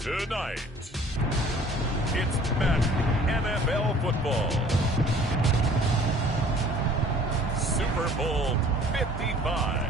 Tonight, it's Madden NFL football. Super Bowl 55.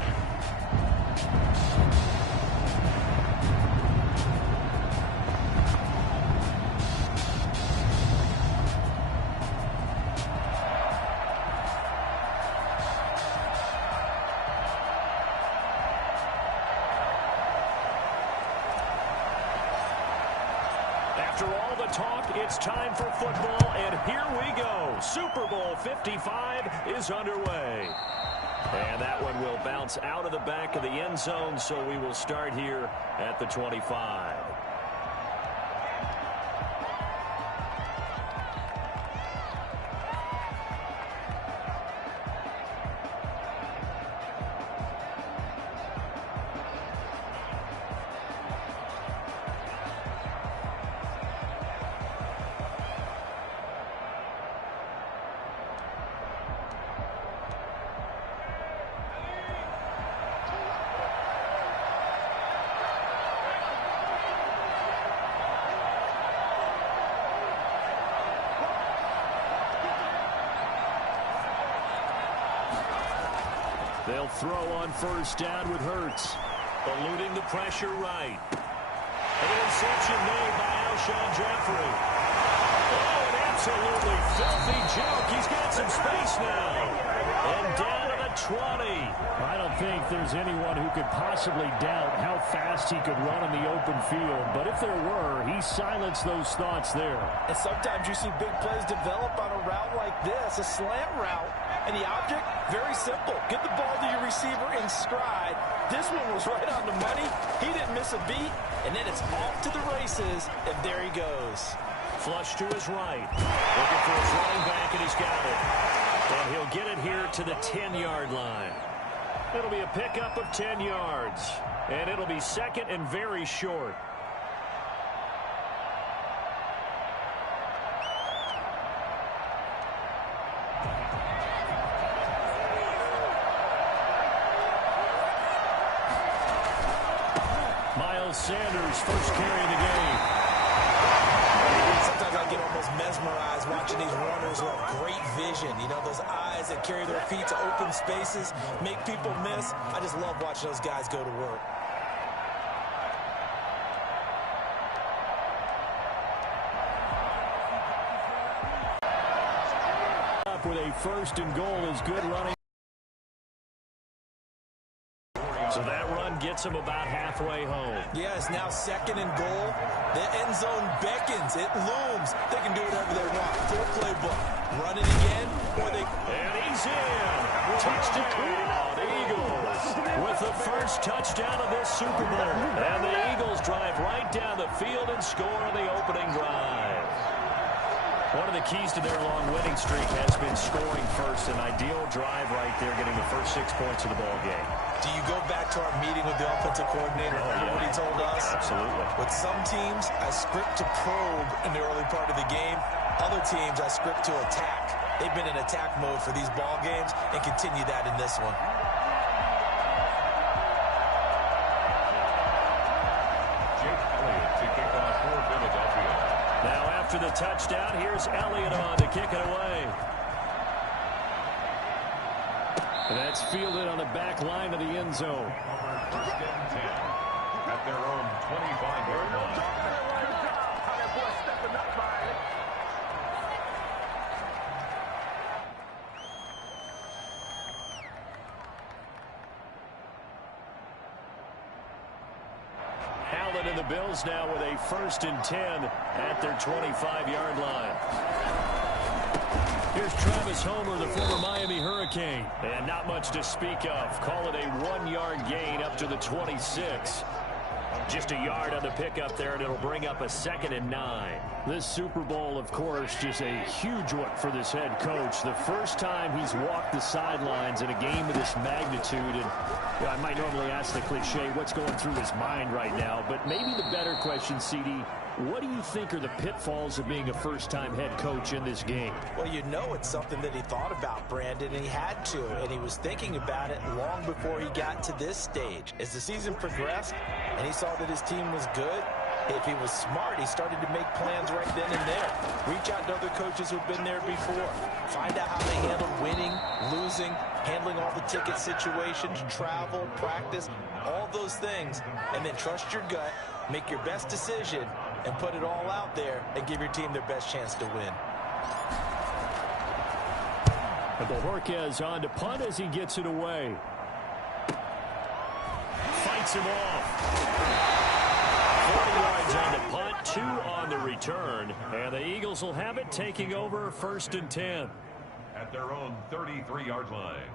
After all the talk, it's time for football, and here we go. Super Bowl 55 is underway. And that one will bounce out of the back of the end zone, so we will start here at the 25. They'll throw on first down with Hurts. Eluding the pressure right. An interception made by Alshon Jeffrey. Oh, an absolutely filthy joke. He's got some space now. And down to the 20. I don't think there's anyone who could possibly doubt how fast he could run in the open field. But if there were, he silenced those thoughts there. And sometimes you see big plays develop on a route like this, a slant route. And the object, very simple. Get the ball to your receiver in stride. This one was right on the money. He didn't miss a beat. And then it's off to the races, and there he goes. Flush to his right. Looking for his running back, and he's got it. And he'll get it here to the 10-yard line. It'll be a pickup of 10 yards. And it'll be second and very short. Sanders first carry of the game. Sometimes I get almost mesmerized watching these runners who have great vision. You know, those eyes that carry their feet to open spaces, make people miss. I just love watching those guys go to work. Up with a first and goal is good running. So that run gets him about halfway home. Yeah, it's now second and goal. The end zone beckons. It looms. They can do whatever they want. Full playbook. Run it again. And he's in. Touchdown, Eagles. With the first touchdown of this Super Bowl. And the Eagles drive right down the field and score on the opening drive. One of the keys to their long winning streak has been scoring first. An ideal drive right there, getting the first 6 points of the ball game. Do you go back to our meeting with the offensive coordinator? Yeah. What he told us? Absolutely. With some teams, I script to probe in the early part of the game. Other teams, I script to attack. They've been in attack mode for these ball games and continue that in this one. Now after the touchdown, here's Elliott on to kick it away. And that's fielded on the back line of the end zone. First and 10 at their own 25-yard line. Allen and the Bills now with a first and 10 at their 25-yard line. Here's Travis Homer, the former Miami Hurricane. And not much to speak of. Call it a 1-yard gain up to the 26. Just a yard on the pickup there, and it'll bring up a 2nd and 9. This Super Bowl, of course, just a huge one for this head coach. The first time he's walked the sidelines in a game of this magnitude. And I might normally ask the cliche, what's going through his mind right now? But maybe the better question, CD, what do you think are the pitfalls of being a first-time head coach in this game? Well, you know it's something that he thought about, Brandon, and he had to. And he was thinking about it long before he got to this stage. As the season progressed and he saw that his team was good, If he was smart, he started to make plans right then and there. Reach out to other coaches who've been there before. Find out how they handled winning, losing, handling all the ticket situations, travel, practice, all those things. And then trust your gut, make your best decision, and put it all out there and give your team their best chance to win. And Bojorquez on to punt as he gets it away. Fights him off. 40 yards on the punt, 2 on the return. And the Eagles will have it, taking over 1st and 10. At their own 33-yard line.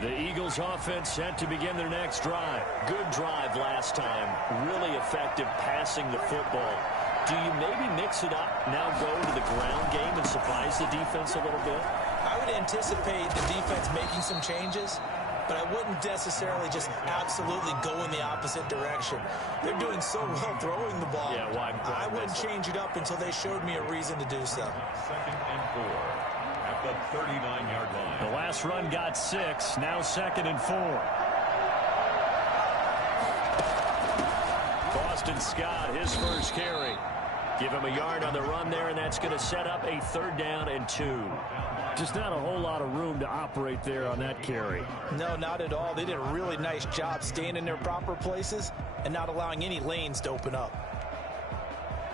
The Eagles offense set to begin their next drive. Good drive last time. Really effective passing the football. Do you maybe mix it up, now go to the ground game and surprise the defense a little bit? I would anticipate the defense making some changes, but I wouldn't necessarily just absolutely go in the opposite direction. They're doing so well throwing the ball. Yeah, why I wouldn't change it up until they showed me a reason to do so. 2nd and 4 at the 39-yard line. The last run got 6, now 2nd and 4. Boston Scott, his first carry. Give him a yard on the run there, and that's going to set up a 3rd down and 2. Just not a whole lot of room to operate there on that carry. No, not at all. They did a really nice job staying in their proper places and not allowing any lanes to open up.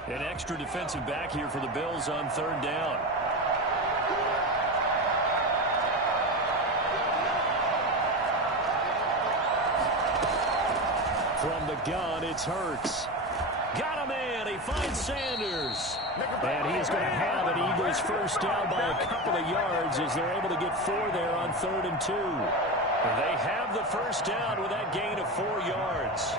An extra defensive back here for the Bills on 3rd down. From the gun, it's Hurts. Got him in. He finds Sanders. And he's going to have an Eagles first down by a couple of yards as they're able to get 4 there on 3rd and 2. They have the first down with that gain of 4 yards.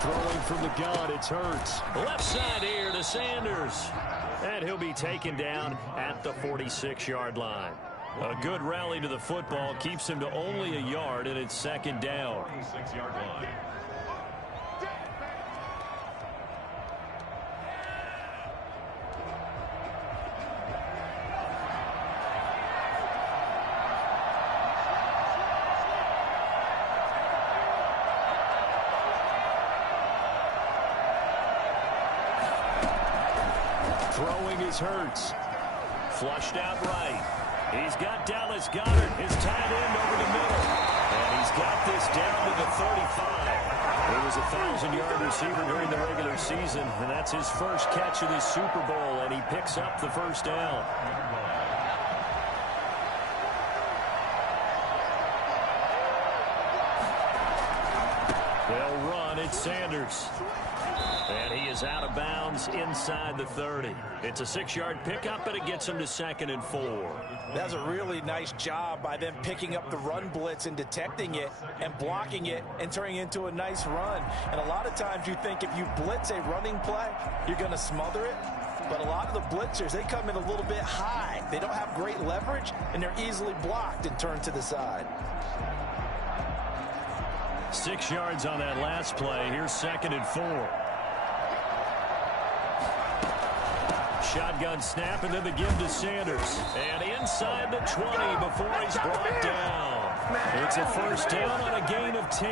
Throwing from the gun, it's Hurts. Left side here to Sanders. And he'll be taken down at the 46-yard line. A good rally to the football keeps him to only a yard, and it's 2nd down. 46-yard line. Throwing is Hurts. Flushed out right. He's got Dallas Goedert, his tight end, over the middle. And he's got this down to the 35. He was a 1,000-yard receiver during the regular season, and that's his first catch of this Super Bowl, and he picks up the first down. They'll run. It's Sanders. And he is out of bounds inside the 30. It's a 6-yard pickup, but it gets him to 2nd and 4. That's a really nice job by them picking up the run blitz and detecting it and blocking it and turning it into a nice run. And a lot of times you think if you blitz a running play, you're going to smother it. But a lot of the blitzers, they come in a little bit high. They don't have great leverage, and they're easily blocked and turned to the side. 6 yards on that last play. Here's 2nd and 4. Shotgun snap, and then the give to Sanders. And inside the 20 before he's brought down. It's a first down on a gain of 10.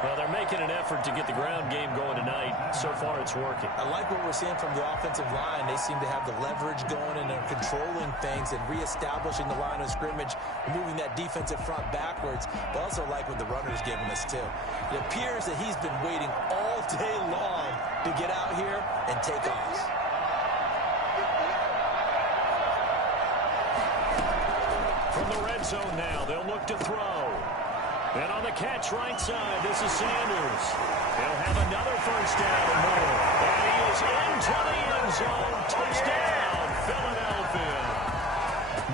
Well, they're making an effort to get the ground game going tonight. So far, it's working. I like what we're seeing from the offensive line. They seem to have the leverage going, and they're controlling things and reestablishing the line of scrimmage, moving that defensive front backwards. But also like what the runner's giving us, too. It appears that he's been waiting all day long to get out here and take off. From the red zone now, they'll look to throw. And on the catch right side, this is Sanders. He'll have another first down and more. And he is into the end zone. Touchdown, Philadelphia.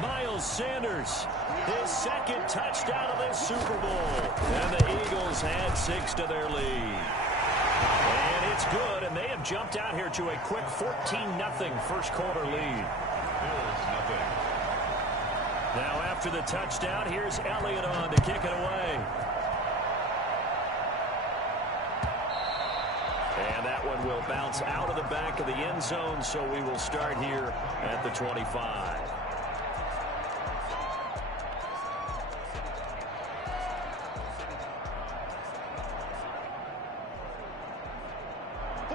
Miles Sanders, his 2nd touchdown of this Super Bowl. And the Eagles add 6 to their lead. And it's good, and they have jumped out here to a quick 14-0 first quarter lead. Bills nothing. Now after the touchdown, here's Elliott on to kick it away. And that one will bounce out of the back of the end zone, so we will start here at the 25.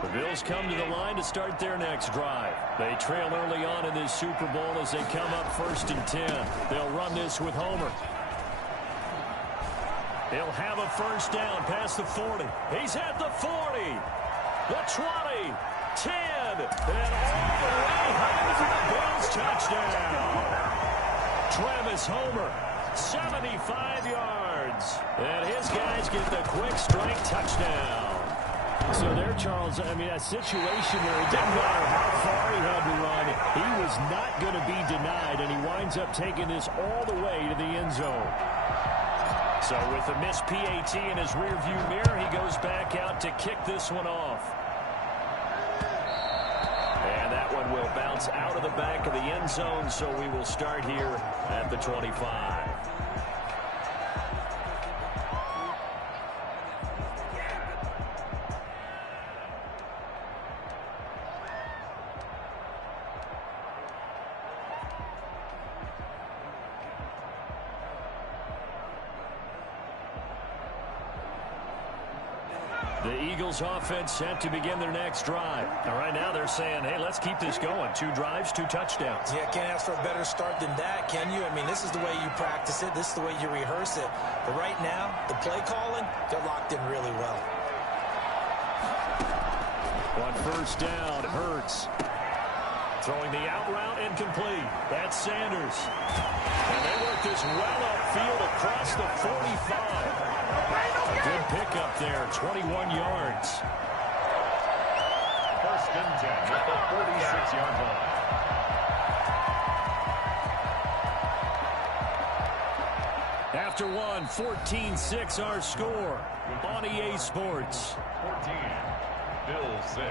The Bills come to the line to start their next drive. They trail early on in this Super Bowl as they come up 1st and 10. They'll run this with Homer. He'll have a first down past the 40. He's at the 40. The 20, 10, and all the way home for the Bills touchdown. Travis Homer, 75 yards. And his guys get the quick strike touchdown. So there, Charles, I mean, a situation where it didn't matter how far he had to run, he was not going to be denied, and he winds up taking this all the way to the end zone. So with the missed PAT in his rearview mirror, he goes back out to kick this one off. And that one will bounce out of the back of the end zone, so we will start here at the 25. The Eagles offense set to begin their next drive. And right now they're saying, hey, let's keep this going. 2 drives, 2 touchdowns. Yeah, can't ask for a better start than that, can you? I mean, this is the way you practice it. This is the way you rehearse it. But right now, the play calling, they're locked in really well. On first down, Hurts. Throwing the out route incomplete. That's Sanders. And they work this well upfield across the 45. Good pickup there, 21 yards. 1st and 10 at the 46-yard line. After one, 14-6 our score on EA Sports. 14, Bills 6.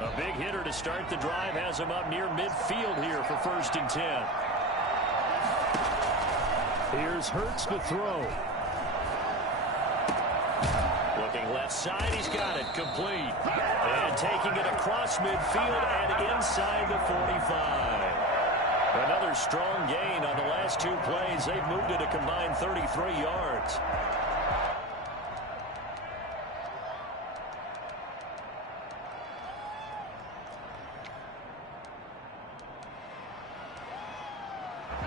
A big hitter to start the drive has him up near midfield here for 1st and 10. Here's Hurts to throw. Looking left side, he's got it complete. And taking it across midfield and inside the 45. Another strong gain on the last 2 plays. They've moved it a combined 33 yards.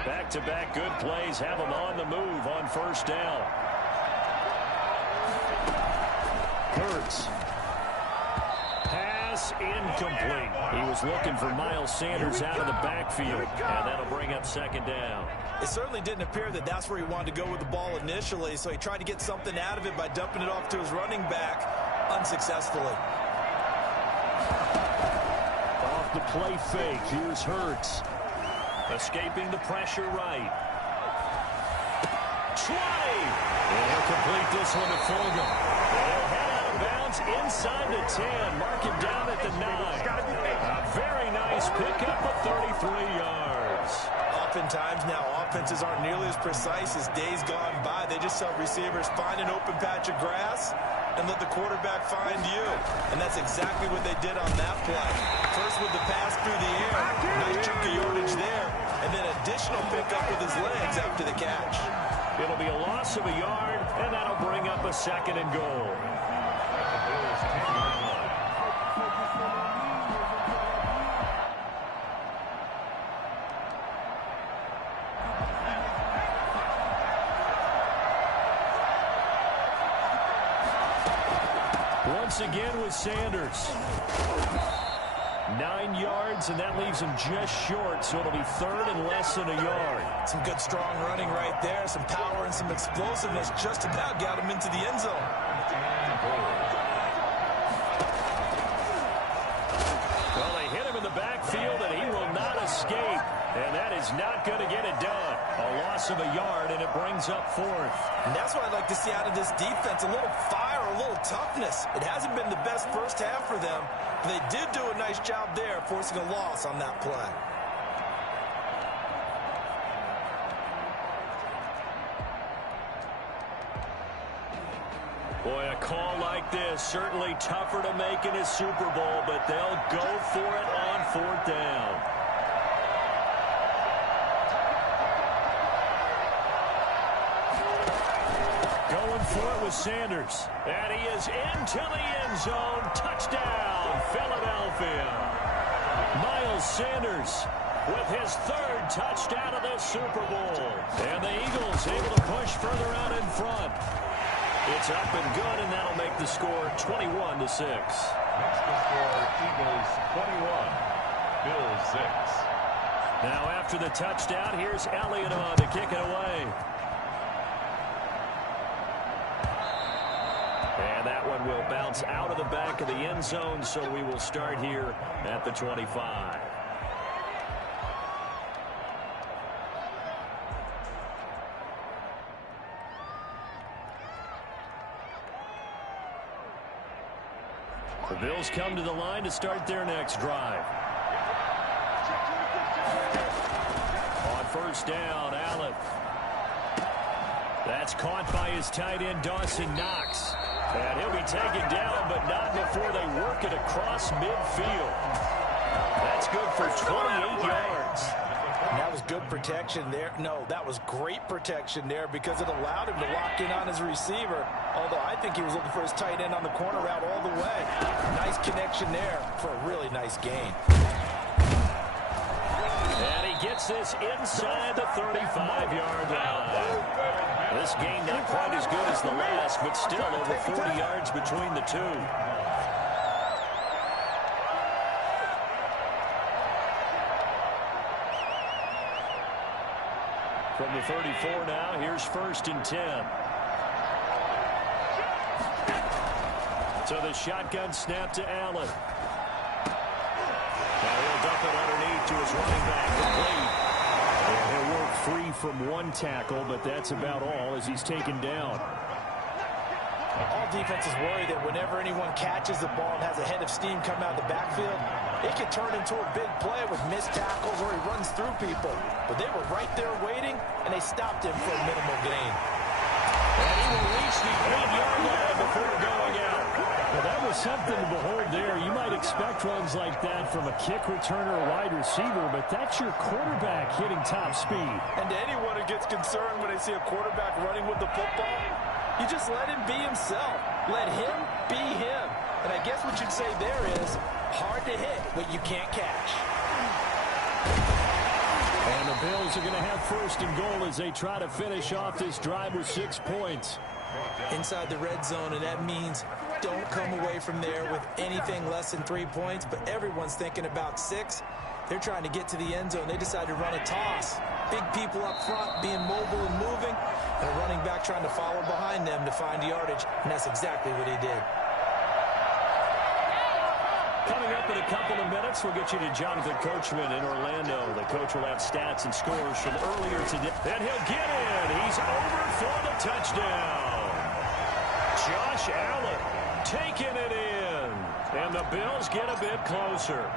Back-to-back good plays have them on the move on first down. Hurts. Pass incomplete. He was looking for Miles Sanders out of the backfield, and that'll bring up 2nd down. It certainly didn't appear that that's where he wanted to go with the ball initially, so he tried to get something out of it by dumping it off to his running back unsuccessfully. Off the play fake, here's Hurts. Escaping the pressure right. 20! And he'll complete this one to Fulgham. They'll head out of bounds inside the 10. Mark him down at the 9. A very nice pickup of 33 yards. Oftentimes now, offenses aren't nearly as precise as days gone by. They just help receivers find an open patch of grass and let the quarterback find you. And that's exactly what they did on that play. First with the pass through the air. Nice chunk of yardage there. And then additional pickup with his legs after the catch. It'll be a loss of a yard, and that'll bring up a 2nd and goal. Once again with Sanders. 9 yards, and that leaves him just short, so it'll be 3rd and less than a yard. Some good strong running right there, some power and some explosiveness just about got him into the end zone. Well, they hit him in the backfield, and he will not escape, and that is not going to get it done. A loss of a yard, and it brings up 4th. And that's what I'd like to see out of this defense, a little fire, a little toughness. It hasn't been the best first half for them, but they did do a nice job there forcing a loss on that play. Boy, a call like this, certainly tougher to make in a Super Bowl, but they'll go for it on 4th down. Going for it with Sanders. And he is into the end zone. Touchdown, Philadelphia. Miles Sanders with his 3rd touchdown of this Super Bowl. And the Eagles able to push further out in front. It's up and good, and that'll make the score 21-6. Next to score, Eagles 21, Bills 6. Now after the touchdown, here's Elliott on to kick it away. And that one will bounce out of the back of the end zone, so we will start here at the 25. The Bills come to the line to start their next drive. On 1st down, Allen. That's caught by his tight end, Dawson Knox. And he'll be taken down, but not before they work it across midfield. That's good for 28 yards. And that was good protection there. No, that was great protection there because it allowed him to lock in on his receiver. Although I think he was looking for his tight end on the corner route all the way. Nice connection there for a really nice gain. And he gets this inside the 35-yard line. This game not quite as good as the last, but still over 40 yards between the two. From the 34 now, here's 1st and 10. So the shotgun snap to Allen. Now he'll dump it underneath to his running back. And he'll work free from one tackle, but that's about all as he's taken down. All defenses worry that whenever anyone catches the ball and has a head of steam come out of the backfield, it can turn into a big play with missed tackles or he runs through people. But they were right there waiting, and they stopped him for a minimal gain. And he will reach the 8-yard line before going out. Well, that was something to behold there. You might expect runs like that from a kick returner or wide receiver, but that's your quarterback hitting top speed. And to anyone who gets concerned when they see a quarterback running with the football, you just let him be himself. Let him be him. And I guess what you'd say there is hard to hit what you can't catch. And the Bills are going to have 1st and goal as they try to finish off this drive with 6 points. Inside the red zone, and that means don't come away from there with anything less than 3 points, but everyone's thinking about 6. They're trying to get to the end zone. They decide to run a toss. Big people up front being mobile and moving, and a running back trying to follow behind them to find yardage, and that's exactly what he did. Coming up in a couple of minutes, we'll get you to Jonathan Coachman in Orlando. The coach will have stats and scores from earlier today. And he'll get in. He's over for the touchdown. Josh Allen taking it in. And the Bills get a bit closer.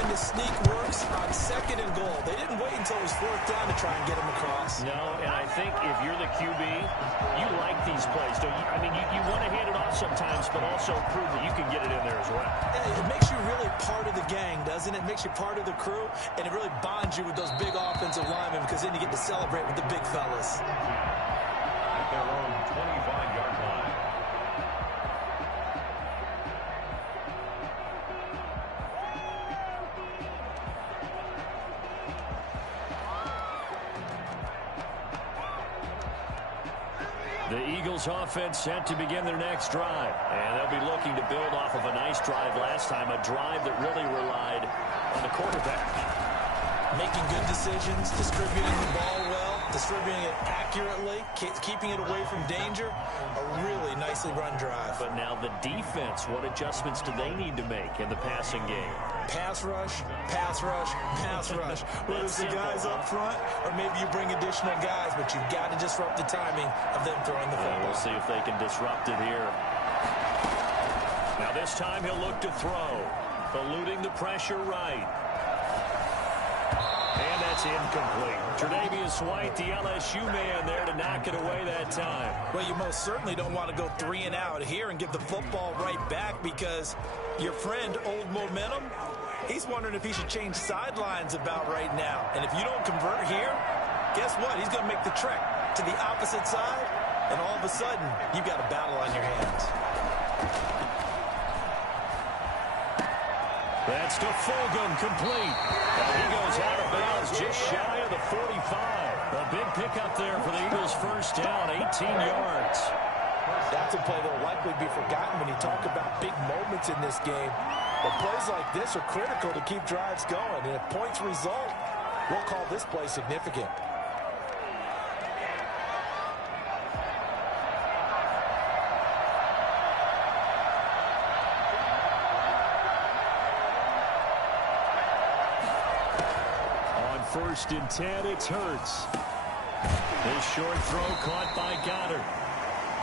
And the sneak works on 2nd and goal. They didn't wait until it was 4th down to try and get him across. No, and I think if you're the QB, you like these plays, don't you? I mean, you want to hand it off sometimes, but also prove that you can get it in there as well. It makes you really part of the gang, doesn't it? It makes you part of the crew, and it really bonds you with those big offensive linemen because then you get to celebrate with the big fellas. At their own 25-yard line. The Eagles offense set to begin their next drive. And they'll be looking to build off of a nice drive last time, a drive that really relied on the quarterback. Making good decisions, distributing the ball well, distributing it accurately, keeping it away from danger. A really nicely run drive. But now the defense, what adjustments do they need to make in the passing game? Pass rush, pass rush, pass rush. Whether it's the guys up front or maybe you bring additional guys, but you've got to disrupt the timing of them throwing the football. We'll see if they can disrupt it here. Now this time he'll look to throw. Eluding the pressure right. And that's incomplete. Tre'Davious White, the LSU man there to knock it away that time. Well, you most certainly don't want to go 3 and out here and give the football right back because your friend, Old Momentum, he's wondering if he should change sidelines about right now. And if you don't convert here, guess what? He's going to make the trek to the opposite side, and all of a sudden, you've got a battle on your hands. That's to Fulgham, complete. And he goes out of bounds just shy of the 45. A big pickup there for the Eagles' first down, 18 yards. That's a play that will likely be forgotten when you talk about big moments in this game. But plays like this are critical to keep drives going. And if points result, we'll call this play significant. First and 10, it's Hurts. His short throw caught by Goddard.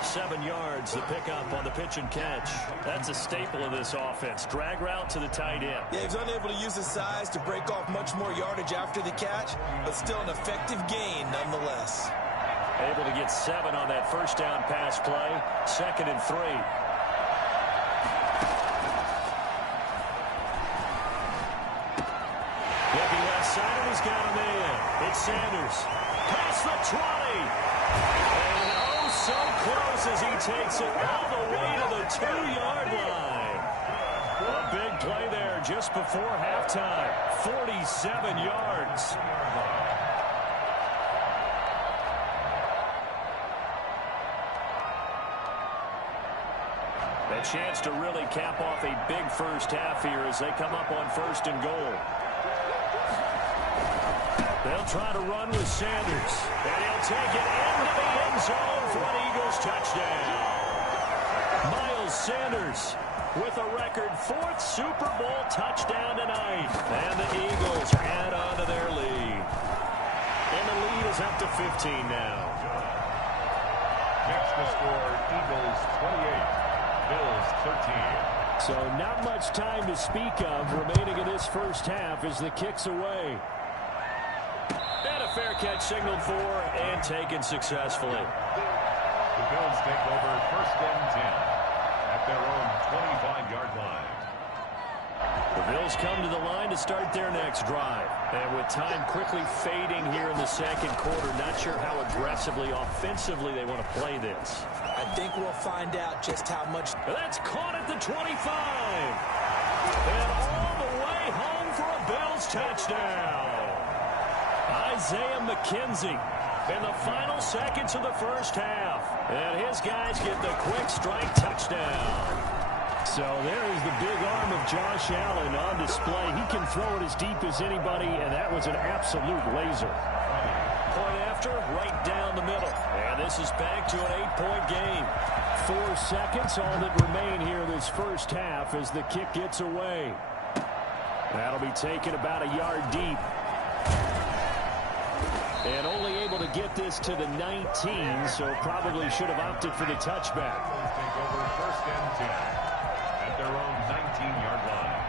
7 yards, the pickup on the pitch and catch. That's a staple of this offense. Drag route to the tight end. Yeah, he's unable to use his size to break off much more yardage after the catch, but still an effective gain nonetheless. Able to get 7 on that first down pass play. 2nd and 3. He's got him in. It's Sanders. Past the 20. And oh, so close as he takes it all the way to the 2-yard line. A big play there just before halftime. 47 yards. A chance to really cap off a big first half here as they come up on 1st and goal. They'll try to run with Sanders. And he'll take it into the end zone for an Eagles touchdown. Miles Sanders with a record 4th Super Bowl touchdown tonight. And the Eagles add on to their lead. And the lead is up to 15 now. Next to score, Eagles 28, Bills 13. So not much time to speak of remaining in this first half as the kick's away. And a fair catch signaled for and taken successfully. The Bills take over 1st and 10 at their own 25-yard line. The Bills come to the line to start their next drive. And with time quickly fading here in the 2nd quarter, not sure how aggressively, offensively they want to play this. I think we'll find out just how much. That's caught at the 25. And all the way home for a Bills touchdown. Isaiah McKenzie in the final seconds of the first half. And his guys get the quick strike touchdown. So there is the big arm of Josh Allen on display. He can throw it as deep as anybody, and that was an absolute laser. Point after, right down the middle. And this is back to an 8-point game. 4 seconds, all that remain here this first half as the kick gets away. That'll be taken about a yard deep. And only able to get this to the 19, so probably should have opted for the touchback. Take over 1st and 10 at their own 19-yard line.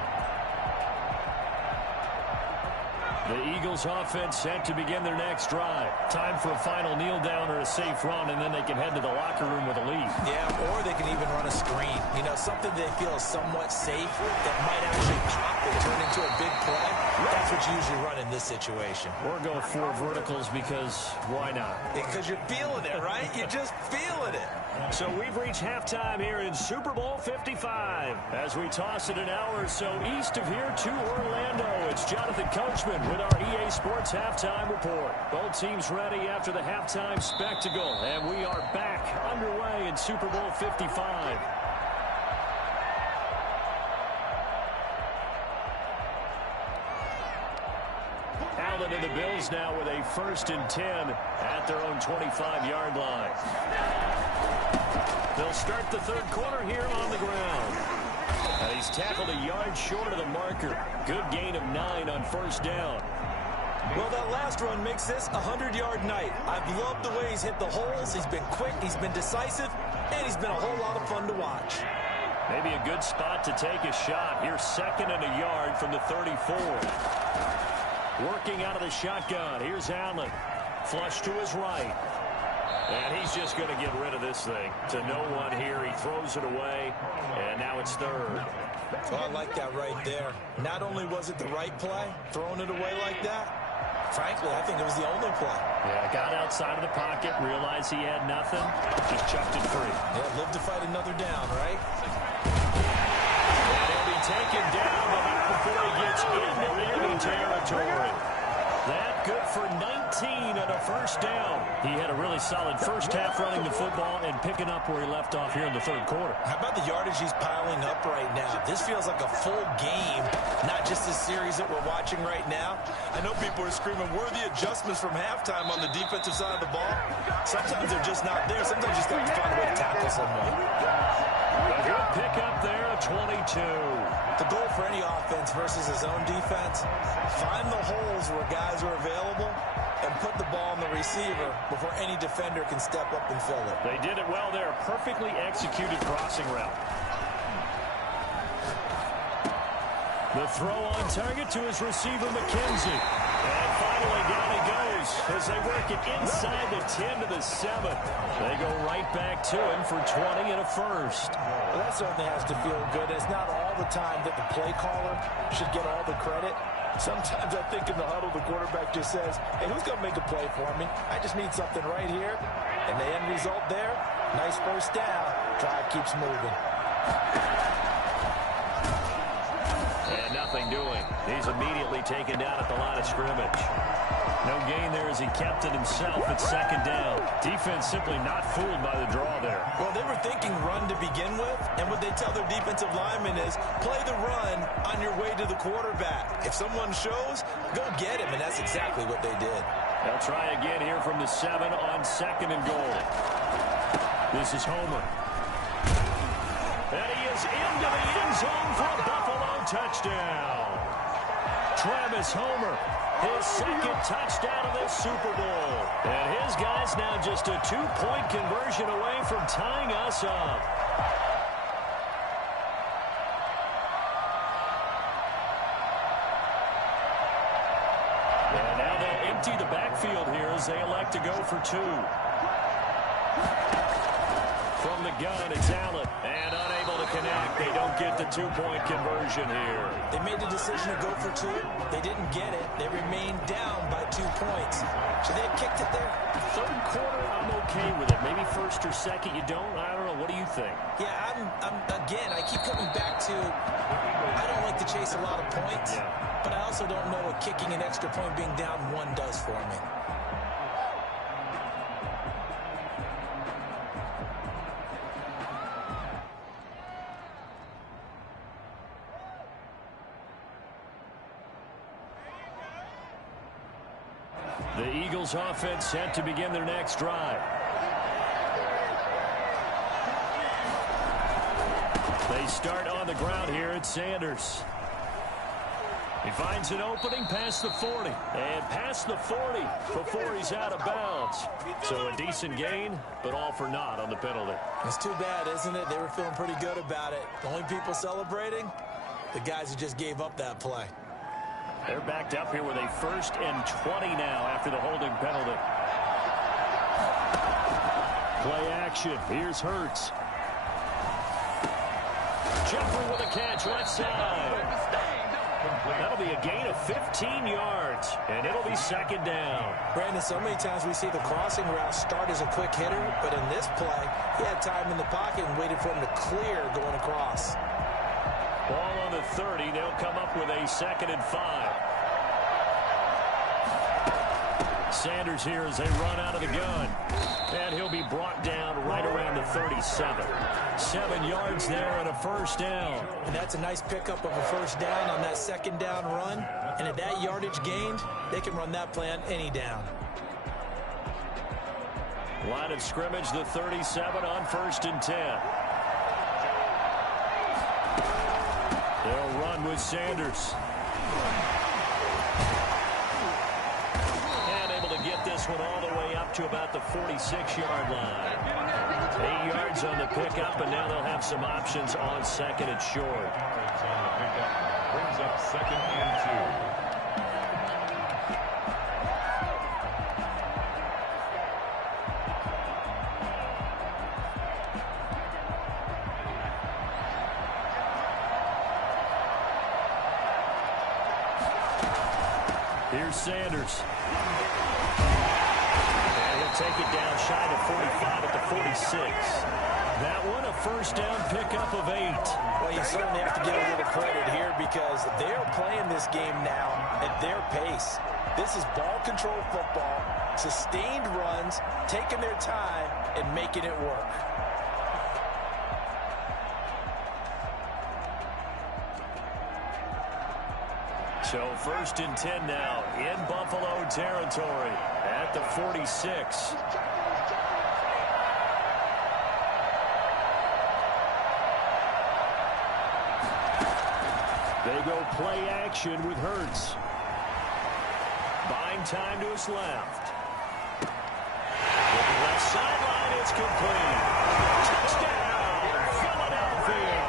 The Eagles offense set to begin their next drive. Time for a final kneel down or a safe run, and then they can head to the locker room with a lead. Yeah, or they can even run a screen. You know, something they feel is somewhat safe that might actually pop and turn into a big play. That's what you usually run in this situation. Or go 4 verticals because why not? Because you're feeling it, right? You're just feeling it. So we've reached halftime here in Super Bowl 55. As we toss it an hour or so east of here to Orlando, it's Jonathan Coachman with our EA Sports Halftime Report. Both teams ready after the halftime spectacle, and we are back underway in Super Bowl 55. Cleveland and the Bills now with a 1st and 10 at their own 25-yard line. They'll start the third quarter here on the ground. And he's tackled a yard short of the marker. Good gain of 9 on 1st down. Well, that last run makes this a 100-yard night. I've loved the way he's hit the holes. He's been quick, he's been decisive, and he's been a whole lot of fun to watch. Maybe a good spot to take a shot. Here's 2nd and a yard from the 34. Working out of the shotgun. Here's Allen. Flush to his right. And he's just going to get rid of this thing to no one here. He throws it away, and now it's 3rd. Oh, I like that right there. Not only was it the right play, throwing it away like that, frankly, I think it was the only play. Yeah, got outside of the pocket, realized he had nothing, just chucked it free. Yeah, live to fight another down, right? And he'll be taken down, but not before he gets into enemy territory. That good for 19 on a 1st down. He had a really solid first half running the football and picking up where he left off here in the 3rd quarter. How about the yardage he's piling up right now? This feels like a full game, not just this series that we're watching right now. I know people are screaming, worthy adjustments from halftime on the defensive side of the ball. Sometimes they're just not there. Sometimes you just have to find a way to tackle someone. A good pickup there, a 22. The goal for any offense versus his own defense, find the holes where guys are available and put the ball on the receiver before any defender can step up and fill it. They did it well there. Perfectly executed crossing route. The throw on target to his receiver, McKenzie. And finally down he goes as they work it inside the 10 to the 7. They go right back to him for 20 and a 1st. Well, that certainly has to feel good. It's not all the time that the play caller should get all the credit. Sometimes I think in the huddle, the quarterback just says, hey, who's going to make a play for me? I just need something right here. And the end result there, nice 1st down. Drive keeps moving. And nothing doing. He's immediately taken down at the line of scrimmage. No gain there as he kept it himself at 2nd down. Defense simply not fooled by the draw there. Well, they were thinking run to begin with, and what they tell their defensive linemen is play the run on your way to the quarterback. If someone shows, go get him, and that's exactly what they did. They'll try again here from the 7 on 2nd and goal. This is Homer. And he is into the end zone for a Buffalo touchdown. Travis Homer, his 2nd touchdown of this Super Bowl. And his guys now just a 2-point conversion away from tying us up. And now they'll empty the backfield here as they elect to go for 2. From the gun, it's Allen. And unable to connect. They don't get the 2-point conversion here. They made the decision to go for 2. They didn't get it. They remained down by 2 points. Should they have kicked it there? 3rd quarter, I'm okay with it. Maybe 1st or 2nd, you don't. I don't know. What do you think? Yeah, again, I keep coming back to I don't like to chase a lot of points, but I also don't know what kicking an extra point being down 1 does for me. The Eagles offense set to begin their next drive. They start on the ground here at Sanders. He finds an opening past the 40. And past the 40 before he's out of bounds. So a decent gain, but all for naught on the penalty. It's too bad, isn't it? They were feeling pretty good about it. The only people celebrating, the guys who just gave up that play. They're backed up here with a 1st and 20 now after the holding penalty. Play action. Here's Hurts. Jeffrey with a catch left side. That'll be a gain of 15 yards, and it'll be 2nd down. Brandon, so many times we see the crossing route start as a quick hitter, but in this play, he had time in the pocket and waited for him to clear going across. Ball on the 30. They'll come up with a 2nd and 5. Sanders here as they run out of the gun. And he'll be brought down right around the 37. 7 yards there and a first down. And that's a nice pickup of a first down on that second down run. And at that yardage gained, they can run that play on any down. Line of scrimmage, the 37 on 1st and 10. They'll run with Sanders. And able to get this one all the way up to about the 46-yard line. 8 yards on the pickup, and now they'll have some options on 2nd and short. On the pickup brings up 2nd and 2. Here's Sanders. And he'll take it down shy of 45 at the 46. That one a first down pickup of 8. Well, you certainly have to give a little credit here because they're playing this game now at their pace. This is ball control football, sustained runs, taking their time and making it work. So 1st and 10 now in Buffalo territory at the 46. They go play action with Hurts. Buying time to his left. With the left sideline, it's complete. Touchdown, Philadelphia.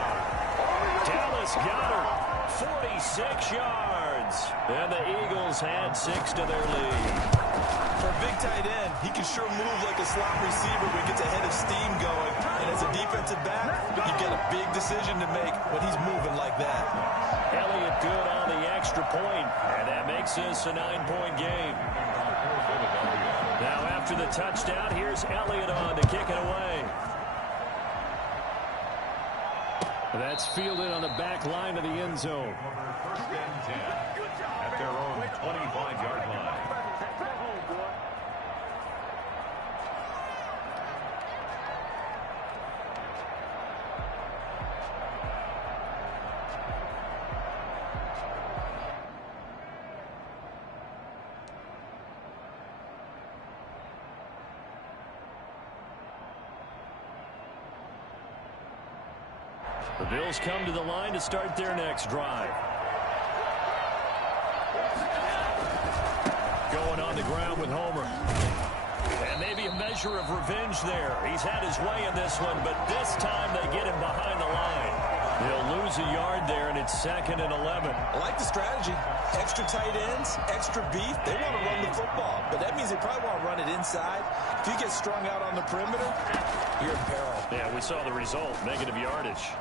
Dallas Goedert, 46 yards. And the Eagles had 6 to their lead. For a big tight end, he can sure move like a slot receiver when he gets a head of steam going. And as a defensive back, you've got a big decision to make when he's moving like that. Elliott good on the extra point, and that makes this a 9-point game. Now after the touchdown, here's Elliott on to kick it away. That's fielded on the back line of the end zone. 1st and 10 at their own 25-yard line. The Bills come to the line to start their next drive. Going on the ground with Homer. And maybe a measure of revenge there. He's had his way in this one, but this time they get him behind the line. They'll lose a yard there, and it's 2nd and 11. I like the strategy. Extra tight ends, extra beef. They want to run the football, but that means they probably want to run it inside. If you get strung out on the perimeter, you're in peril. Yeah, we saw the result, negative yardage.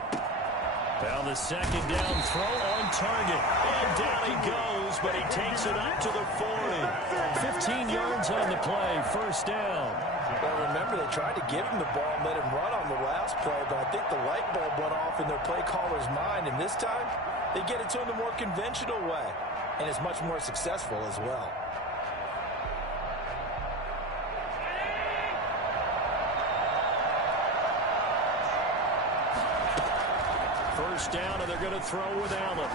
Now the 2nd down throw on target. And down he goes, but he takes it up to the 40. 15 yards on the play, first down. Well, remember, they tried to give him the ball and let him run on the last play, but I think the light bulb went off in their play caller's mind, and this time they get it to him the more conventional way, and it's much more successful as well. First down, and they're going to throw with Allen.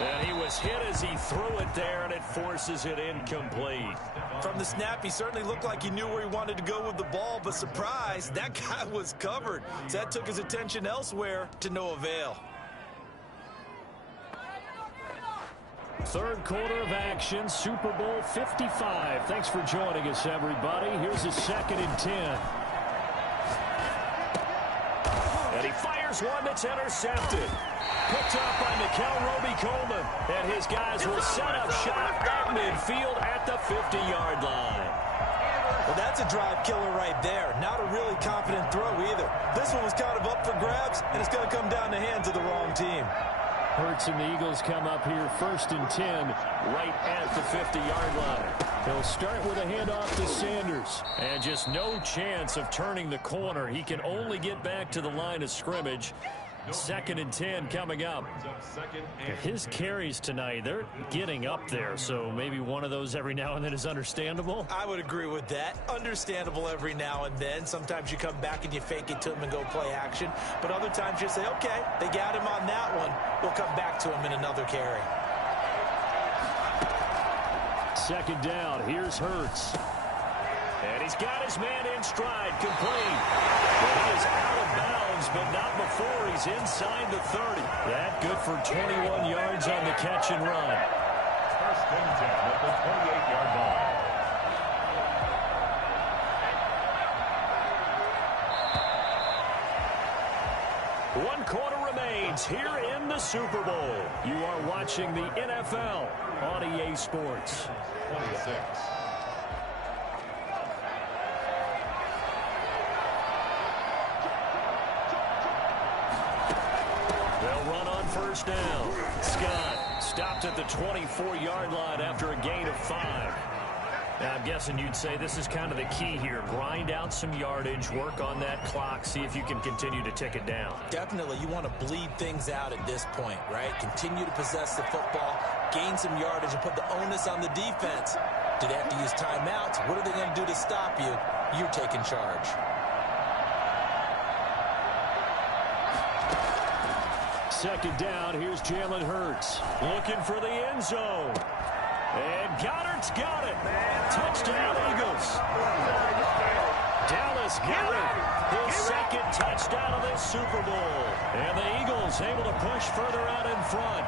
And he was hit as he threw it there, and it forces it incomplete. From the snap, he certainly looked like he knew where he wanted to go with the ball, but surprise, that guy was covered. So that took his attention elsewhere to no avail. Third quarter of action, Super Bowl 55. Thanks for joining us, everybody. Here's a 2nd and 10. And he fires one that's intercepted. Picked up by Mikel Roby-Coleman. And his guys will set up shop at midfield at the 50-yard line. Well, that's a drive killer right there. Not a really confident throw either. This one was kind of up for grabs, and it's going to come down the hands of the wrong team. Hurts and the Eagles come up here 1st and 10 right at the 50-yard line. He'll start with a handoff to Sanders. And just no chance of turning the corner. He can only get back to the line of scrimmage. 2nd and 10 coming up. His carries tonight, they're getting up there, so maybe one of those every now and then is understandable. I would agree with that. Understandable every now and then. Sometimes you come back and you fake it to him and go play action. But other times you say, okay, they got him on that one. We'll come back to him in another carry. 2nd down. Here's Hurts. And he's got his man in stride, complete. Well, he is out of bounds, but not before he's inside the 30. That good for 21 yards on the catch and run. 1st and 10 at the 28-yard line. 1 quarter remains here in the Super Bowl. You are watching the NFL on EA Sports. 26. They'll run on 1st down. Scott stopped at the 24-yard line after a gain of 5. Now, I'm guessing you'd say this is kind of the key here. Grind out some yardage, work on that clock, see if you can continue to tick it down. Definitely, you want to bleed things out at this point, right? Continue to possess the football, gain some yardage, and put the onus on the defense. Do they have to use timeouts? What are they going to do to stop you? You're taking charge. Second down, here's Jalen Hurts. Looking for the end zone. And Goddard's got it. Touchdown, Eagles. Dallas got it. His 2nd touchdown of this Super Bowl. And the Eagles able to push further out in front.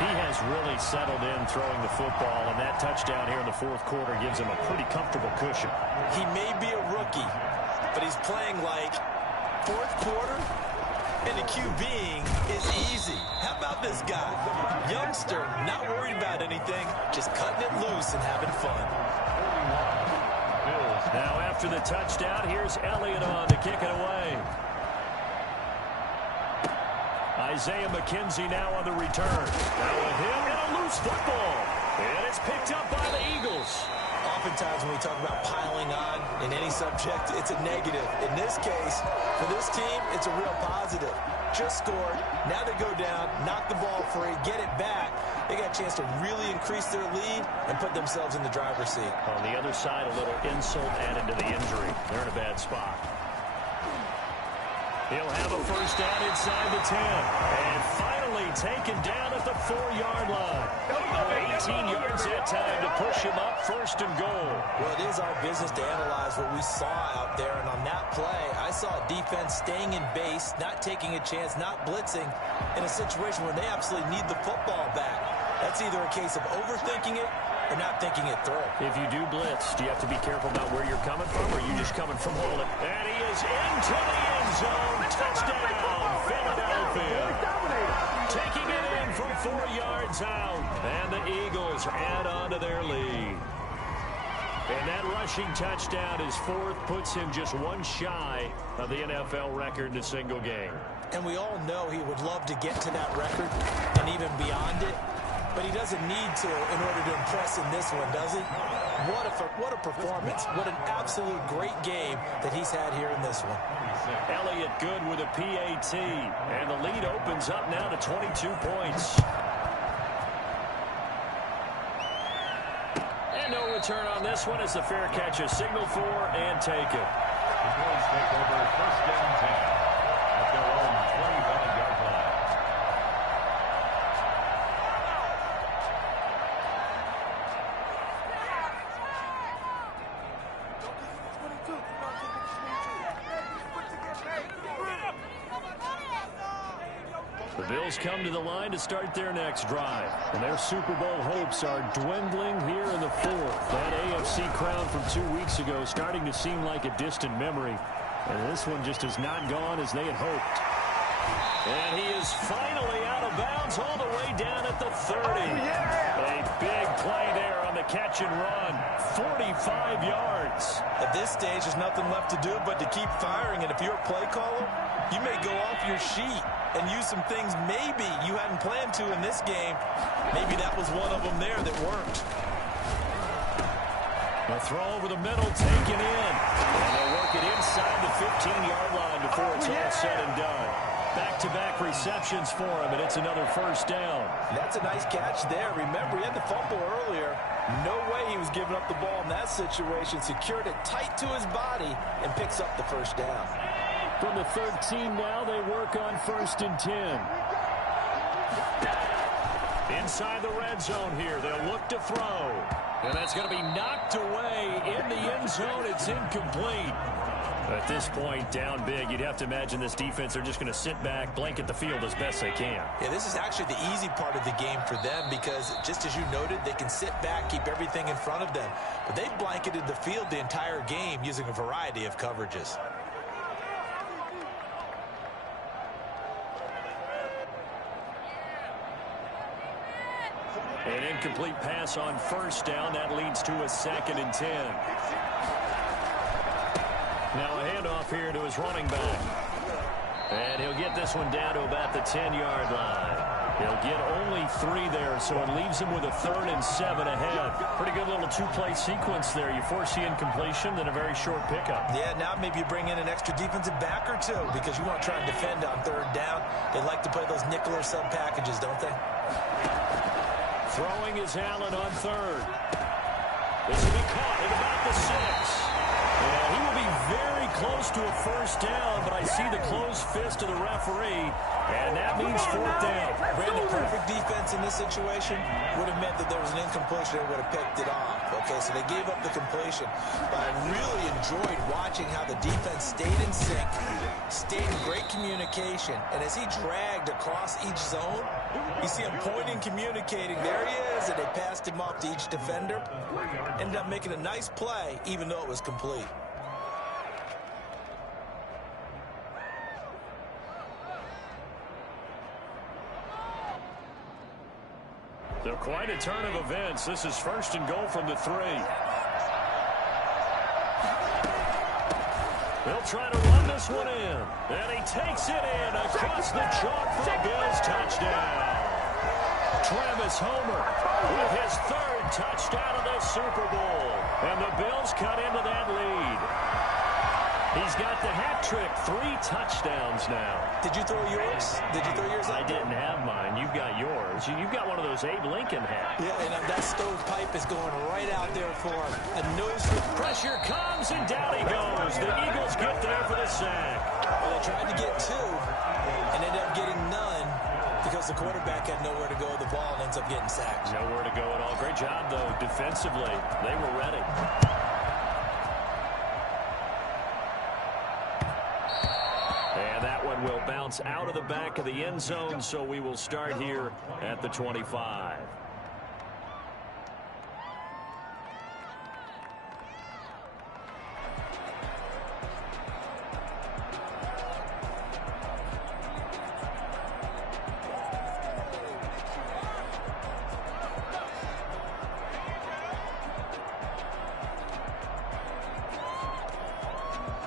He has really settled in throwing the football, and that touchdown here in the 4th quarter gives him a pretty comfortable cushion. He may be a rookie, but he's playing like 4th quarter. And the QBing is easy. How about this guy? Youngster, not worried about anything, just cutting it loose and having fun. Now after the touchdown, here's Elliott on to kick it away. Isaiah McKenzie now on the return. Now with him and a loose football. And it's picked up by the Eagles. Oftentimes when we talk about piling on in any subject, it's a negative. In this case, for this team, it's a real positive. Just scored. Now they go down, knock the ball free, get it back. They got a chance to really increase their lead and put themselves in the driver's seat. On the other side, a little insult added to the injury. They're in a bad spot. He'll have a 1st down inside the 10. And finally taken down at the 4-yard line. 18 yards that time to push him up 1st and goal. Well, it is our business to analyze what we saw out there. And on that play, I saw a defense staying in base, not taking a chance, not blitzing in a situation where they absolutely need the football back. That's either a case of overthinking it or not thinking it through. If you do blitz, do you have to be careful about where you're coming from, or are you just coming from holding? And he is into the end zone. Touchdown, Philadelphia. Taking it in from 4 yards out. And the Eagles add on to their lead. And that rushing touchdown is 4th, puts him just 1 shy of the NFL record in a single game. And we all know he would love to get to that record and even beyond it. But he doesn't need to in order to impress in this one, does he? What a performance. What an absolute great game that he's had here in this one. Elliott good with a PAT. And the lead opens up now to 22 points. And no return on this one as the fair catch is signaled for and taken. The Bills take over 1st and 10 at their own 25-yard line. The Bills come to the line to start their next drive. And their Super Bowl hopes are dwindling here in the 4th. That AFC crown from 2 weeks ago starting to seem like a distant memory. And this one just has not gone as they had hoped. And he is finally out of bounds all the way down at the 30. A big play there on the catch and run. 45 yards. At this stage, there's nothing left to do but to keep firing. And if you're a play caller, you may go off your sheet and use some things maybe you hadn't planned to in this game. Maybe that was one of them there that worked. A throw over the middle, taken in. And they work it inside the 15-yard line before it's all said and done. Back-to-back receptions for him, and it's another first down. That's a nice catch there. Remember, he had the fumble earlier. No way he was giving up the ball in that situation. Secured it tight to his body and picks up the first down. From the 13 now, they work on 1st and 10. Inside the red zone here, they'll look to throw. And that's going to be knocked away in the end zone. It's incomplete. At this point, down big, you'd have to imagine this defense, they're just going to sit back, blanket the field as best they can. Yeah, this is actually the easy part of the game for them because, just as you noted, they can sit back, keep everything in front of them. But they've blanketed the field the entire game using a variety of coverages. An incomplete pass on first down. That leads to a 2nd and 10. Now a handoff here to his running back. And he'll get this one down to about the 10-yard line. He'll get only 3 there, so it leaves him with a 3rd and 7 ahead. Pretty good little 2-play sequence there. You force the incompletion, then a very short pickup. Yeah, now maybe you bring in an extra defensive back or two because you want to try and defend on 3rd down. They like to play those nickel or sub packages, don't they? Throwing is Allen on 3rd. This will be caught at about the 6. Yeah, he will be very close to a first down, but I see the closed fist of the referee, and that means 4th down. Brandon, perfect defense in this situation would have meant that there was an incompletion and would have picked it off. Okay, so they gave up the completion. But I really enjoyed watching how the defense stayed in sync, stayed in great communication, and as he dragged across each zone, you see him pointing, communicating. There he is, and they passed him off to each defender. Ended up making a nice play, even though it was complete. They're quite a turn of events. This is 1st and goal from the 3. They'll try to run this one in. And he takes it in across the chalk for a Bills touchdown. Travis Homer with his 3rd touchdown of the Super Bowl. And the Bills cut into that lead. He's got the hat trick, 3 touchdowns now. Did you throw yours? Did you throw yours out? I didn't have mine. You've got yours. You've got one of those Abe Lincoln hats. Yeah, and that stovepipe is going right out there for a nose. Pressure comes, and down he goes. The Eagles get there for the sack. Well, they tried to get 2 and ended up getting none because the quarterback had nowhere to go with the ball and ends up getting sacked. Nowhere to go at all. Great job, though, defensively. They were ready. And that one will bounce out of the back of the end zone, so we will start here at the 25.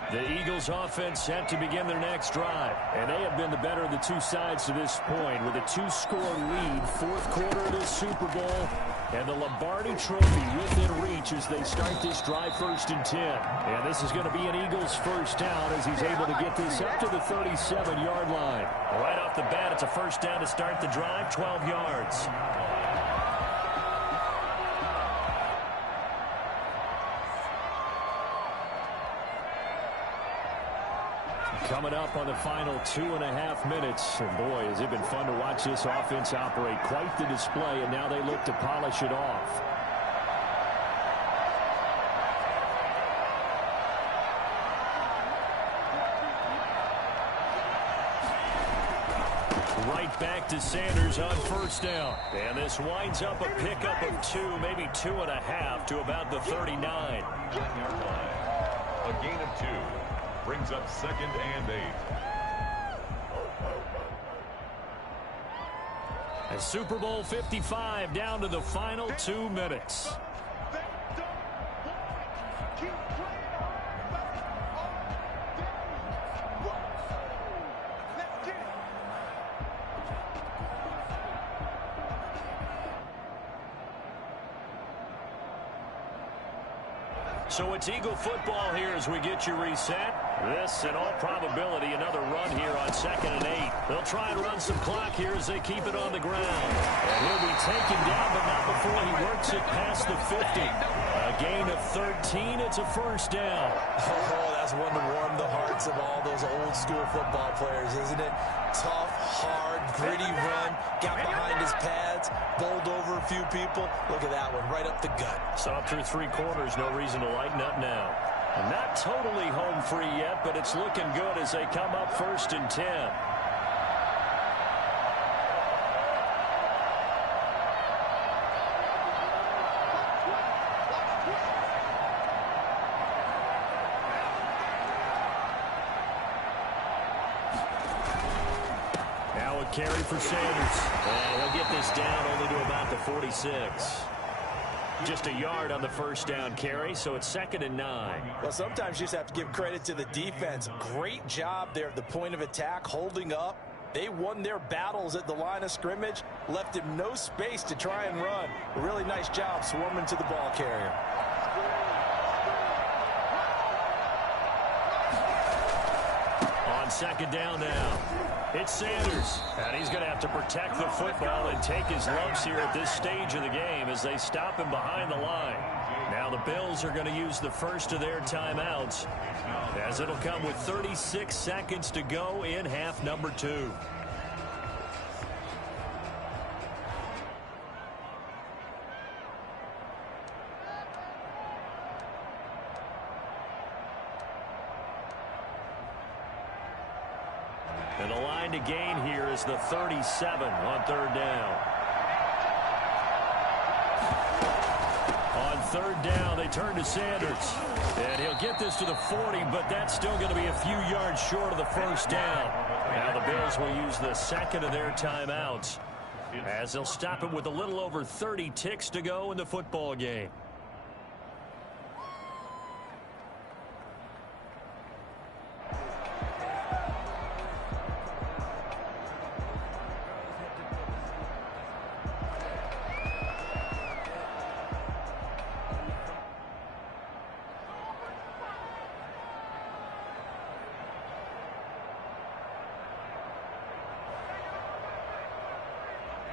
The Eagles offense set to begin their next drive. And they have been the better of the 2 sides to this point with a 2-score lead. 4th quarter of this Super Bowl. And the Lombardi Trophy within reach as they start this drive 1st and 10. And this is going to be an Eagles first down as he's able to get this up to the 37-yard line. Right off the bat, it's a first down to start the drive, 12 yards. Coming up on the final 2.5 minutes. And boy, has it been fun to watch this offense operate. Quite the display, and now they look to polish it off. Right back to Sanders on first down. And this winds up a pickup of 2, maybe 2.5 to about the 39. 10-yard line. A gain of 2. Brings up 2nd and 8. And Super Bowl 55 down to the final 2 minutes. So it's Eagle football here as we get you reset. This, in all probability, another run here on 2nd and 8. They'll try and run some clock here as they keep it on the ground. And he'll be taken down, but not before he works it past the 50. A gain of 13. It's a first down. Oh, that's one to warm the hearts of all those old school football players, isn't it? Tough, hard, gritty run. Got behind his pads, bowled over a few people. Look at that one, right up the gut. So up through 3 quarters, no reason to lighten up now. Not totally home free yet, but it's looking good as they come up 1st and 10. Now a carry for Sanders. And he'll get this down only to about the 46. Just a yard on the first down carry, so it's 2nd and 9. Well, sometimes you just have to give credit to the defense. Great job there at the point of attack, holding up. They won their battles at the line of scrimmage, left him no space to try and run. A really nice job swarming to the ball carrier. On 2nd down now. It's Sanders, and he's going to have to protect the football and take his lumps here at this stage of the game as they stop him behind the line. Now the Bills are going to use the first of their timeouts, as it'll come with 36 seconds to go in half number 2. And the line to gain here is the 37 on 3rd down. On 3rd down, they turn to Sanders. And he'll get this to the 40, but that's still going to be a few yards short of the first down. Now the Bills will use the 2nd of their timeouts, as they'll stop it with a little over 30 ticks to go in the football game.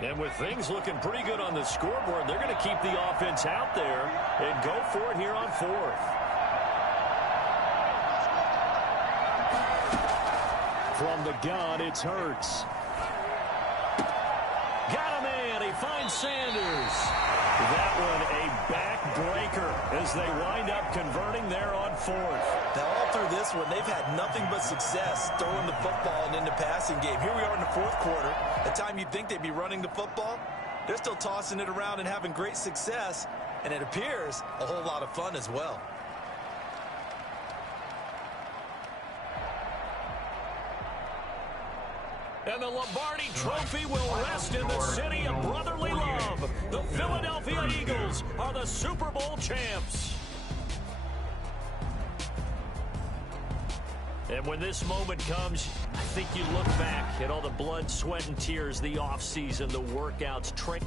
And with things looking pretty good on the scoreboard, they're going to keep the offense out there and go for it here on 4th. From the gun, it's Hurts. Got him in. He finds Sanders. That one a backbreaker as they wind up converting there on 4th. Now, all through this one, they've had nothing but success throwing the football and in the passing game. Here we are in the 4th quarter. The time you'd think they'd be running the football, they're still tossing it around and having great success, and it appears a whole lot of fun as well. And the Lombardi Trophy will rest in the city of brotherly love. The Philadelphia Eagles are the Super Bowl champs. And when this moment comes, I think you look back at all the blood, sweat, and tears, the offseason, the workouts, training.